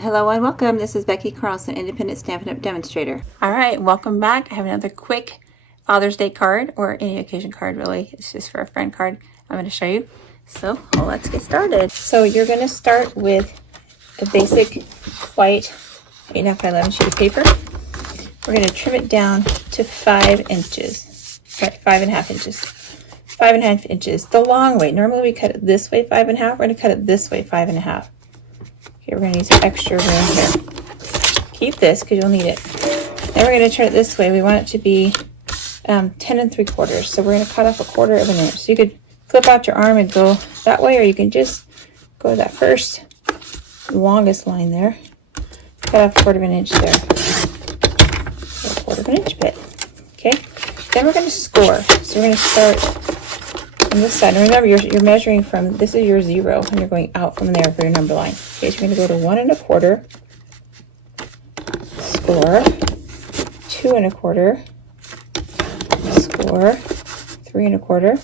Hello and welcome. This is Becky Carlson, Independent Stampin' Up! Demonstrator. All right, welcome back. I have another quick Father's Day card, or any occasion card really. It's just for a friend card I'm going to show you. So let's get started. So you're going to start with a basic white 8.5 by 11 sheet of paper. We're going to trim it down to 5 inches. Sorry, 5.5 inches. 5.5 inches, the long way. Normally we cut it this way 5.5. We're going to cut it this way 5.5. Okay, we're going to use some extra room here. Keep this because you'll need it. Then we're going to turn it this way. We want it to be 10 3/4. So we're going to cut off 1/4 inch. So you could flip out your arm and go that way, or you can just go to that first longest line there. Cut off 1/4 inch there. So 1/4 inch bit. Okay. Then we're going to score. So we're going to start on this side. And remember, you're measuring from, this is your 0, and you're going out from there for your number line. Okay, so you're going to go to 1 1/4. Score, 2 1/4, score, 3 1/4,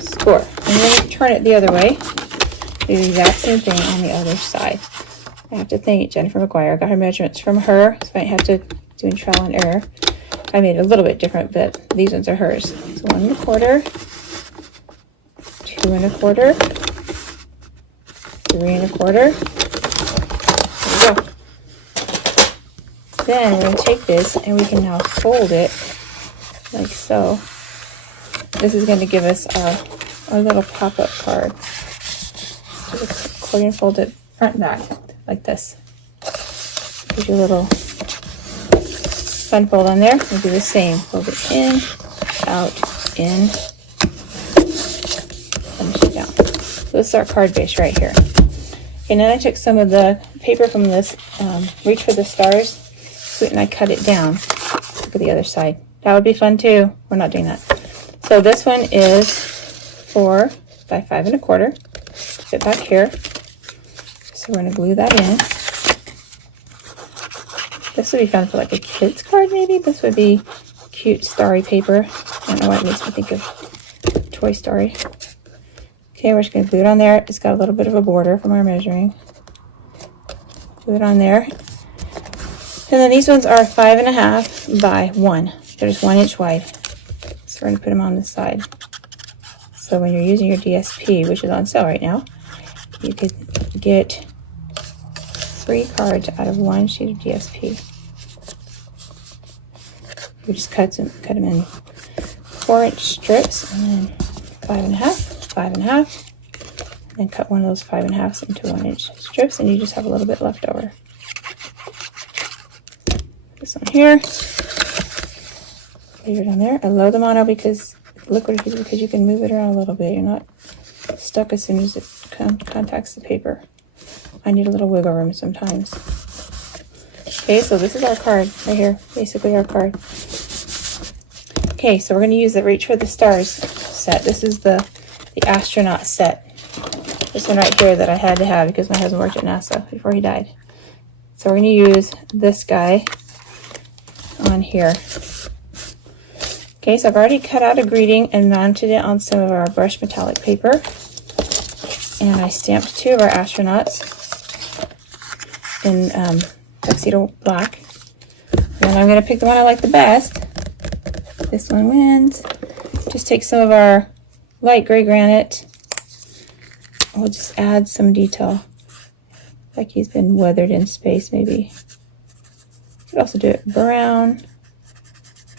score. And you're going to turn it the other way. Do the exact same thing on the other side. I have to thank Jennifer McGuire. I got her measurements from her, so I might have to do trial and error. I made it a little bit different, but these ones are hers. So 1 1/4, 2 1/4, 3 1/4. There we go. Then we're going to take this and we can now fold it like so. This is going to give us our little pop-up card. So we're going to fold it front and back like this. Put your little fun fold on there. We'll do the same. Fold it in, out, in, finish it down. So this is our card base right here. And then I took some of the paper from this Reach for the Stars, and I cut it down. Look at the other side. That would be fun too. We're not doing that. So this one is 4 by 5 1/4. Fit back here. So we're going to glue that in. This would be fun for like a kid's card maybe. This would be cute starry paper. I don't know why it makes me think of Toy Story. Okay, we're just going to glue it on there. It's got a little bit of a border from our measuring. Glue it on there. And then these ones are 5.5 by 1. They're just 1 inch wide. So we're going to put them on this side. So when you're using your DSP, which is on sale right now, you could get 3 cards out of 1 sheet of DSP. You just cut them in 4 inch strips, and then 5.5, 5.5, and then cut one of those 5.5s into 1 inch strips, and you just have a little bit left over. This one here, leave it on there. I love the mono because liquid adhesive, because you can move it around a little bit. You're not stuck as soon as it contacts the paper. I need a little wiggle room sometimes. Okay, so this is our card right here, basically our card. Okay, so we're going to use the Reach for the Stars set. This is the astronaut set. This one right here that I had to have because my husband worked at NASA before he died. So we're going to use this guy on here. Okay, so I've already cut out a greeting and mounted it on some of our brushed metallic paper. And I stamped 2 of our astronauts in tuxedo black. And I'm going to pick the one I like the best. This one wins. Just take some of our light gray granite. We'll just add some detail. Like he's been weathered in space, maybe. You could also do it brown,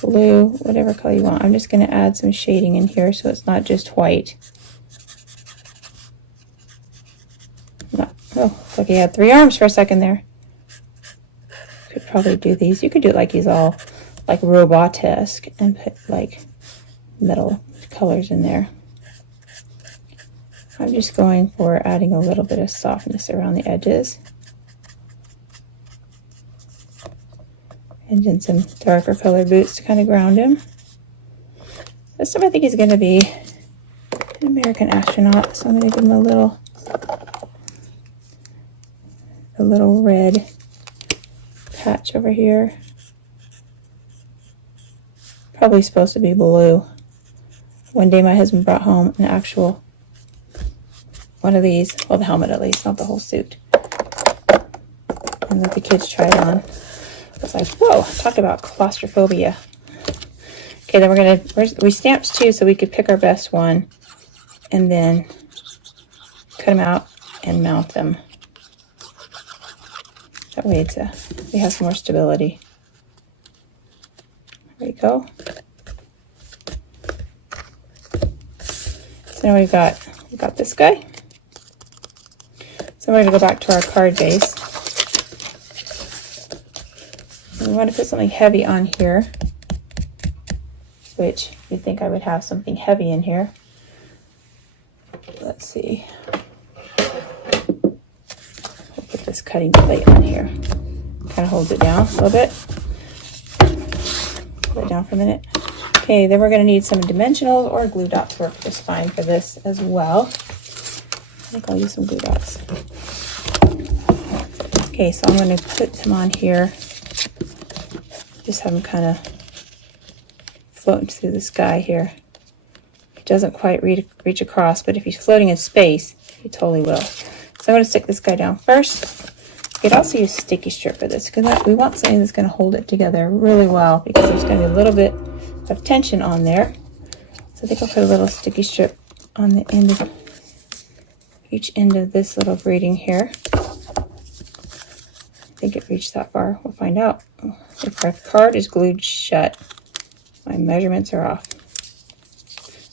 blue, whatever color you want. I'm just going to add some shading in here so it's not just white. Oh, looks like he had 3 arms for a second there. Could probably do these. You could do it like he's all like robot-esque and put like metal colors in there. I'm just going for adding a little bit of softness around the edges. And then some darker colored boots to kind of ground him. This time I think he's going to be an American astronaut, so I'm going to give him a little red patch over here. Probably supposed to be blue. One day my husband brought home an actual one of these, well, the helmet at least, not the whole suit. and let the kids try it on. It's like, whoa, talk about claustrophobia. Okay, then we stamped 2 so we could pick our best one and then cut them out and mount them. That way we have some more stability. There we go. So now we've got this guy. So we're going to go back to our card base. And we want to put something heavy on here, which you'd think I would have something heavy in here. Let's see. We'll put this cutting plate on here. Kind of holds it down a little bit. Put it down for a minute. Okay, then we're going to need some dimensionals, or glue dots work just fine for this as well. I think I'll use some glue dots. Okay, so I'm going to put them on here. Just have them kind of floating through the sky here. It doesn't quite reach across, but if he's floating in space, he totally will. So I'm going to stick this guy down first. You could also use sticky strip for this, because we want something that's going to hold it together really well, because there's going to be a little bit of tension on there. So I think I'll put a little sticky strip on the end of each end of this little grating here. I think it reached that far. We'll find out. If our card is glued shut, my measurements are off.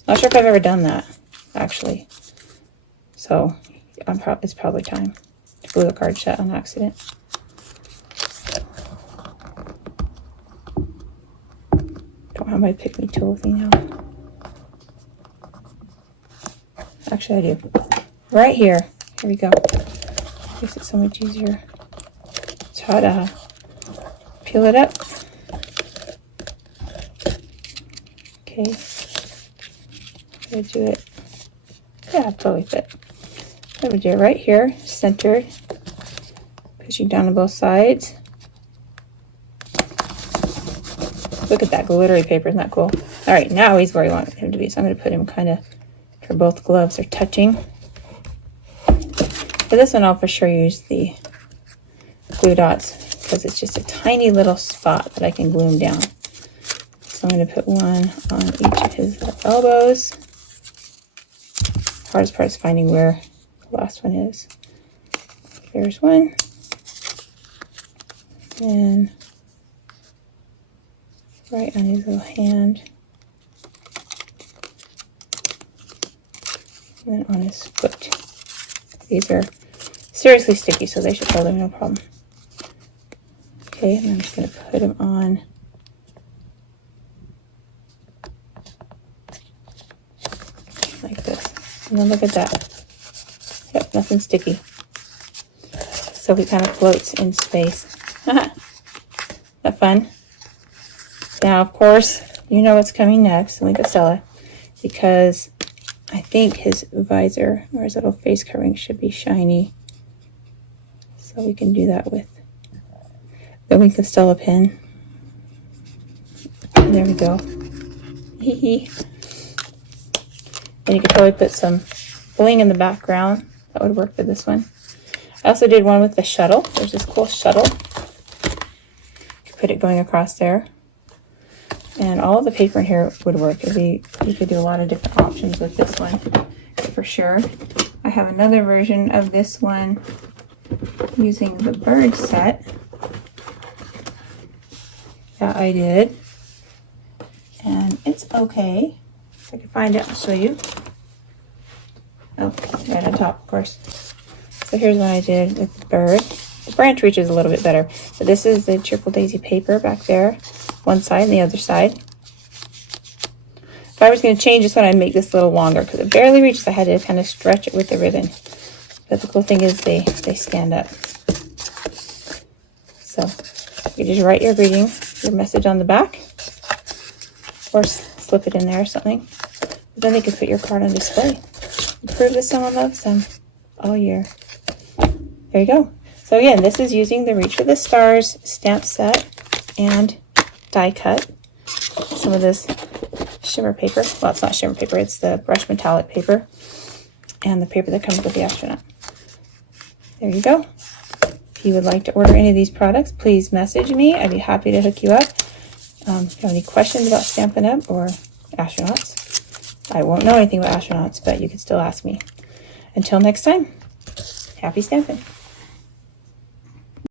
Not sure if I've ever done that, actually. So it's probably time to glue a card shut on accident. Don't have my pick me tool with me now. Actually, I do. Right here. Here we go. Makes it so much easier. Ta-da. Peel it up. Okay. I'm gonna do it. Yeah, totally fit. I'm gonna do it right here, centered. Pushing down on both sides. Look at that glittery paper, isn't that cool? All right, now he's where I want him to be. So I'm going to put him kind of where both gloves are touching. For this one, I'll for sure use the glue dots, because it's just a tiny little spot that I can glue him down. So I'm going to put one on each of his elbows. The hardest part is finding where the last one is. There's one. And right on his little hand. And then on his foot. These are seriously sticky, so they should hold him no problem. Okay, and I'm just going to put him on like this. And then look at that. Yep, nothing sticky. So he kind of floats in space. Isn't that fun? Now, of course, you know what's coming next, Link Estella, because I think his visor or his little face covering should be shiny. So we can do that with the Link Estella pen. There we go. Hee hee. And you could probably put some bling in the background. That would work for this one. I also did one with the shuttle. There's this cool shuttle. You could put it going across there. And all of the paper in here would work. You could do a lot of different options with this one, for sure. I have another version of this one using the bird set that I did. And it's okay. If I can find it, I'll show you. Oh, right on top, of course. So here's what I did with the bird. The branch reaches a little bit better. But this is the Cheerful Daisy paper back there. One side and the other side. If I was going to change this one, I'd make this a little longer because it barely reaches. I had to kind of stretch it with the ribbon. But the cool thing is they stand up. So you just write your greeting, your message on the back, or slip it in there or something. But then they could put your card on display. Prove that someone loves them all year. There you go. So again, this is using the Reach for the Stars stamp set and die cut. Some of this shimmer paper. Well, it's not shimmer paper. It's the brush metallic paper. And the paper that comes with the astronaut. There you go. If you would like to order any of these products, please message me. I'd be happy to hook you up. If you have any questions about Stampin' Up! Or astronauts, I won't know anything about astronauts, but you can still ask me. Until next time, happy stamping!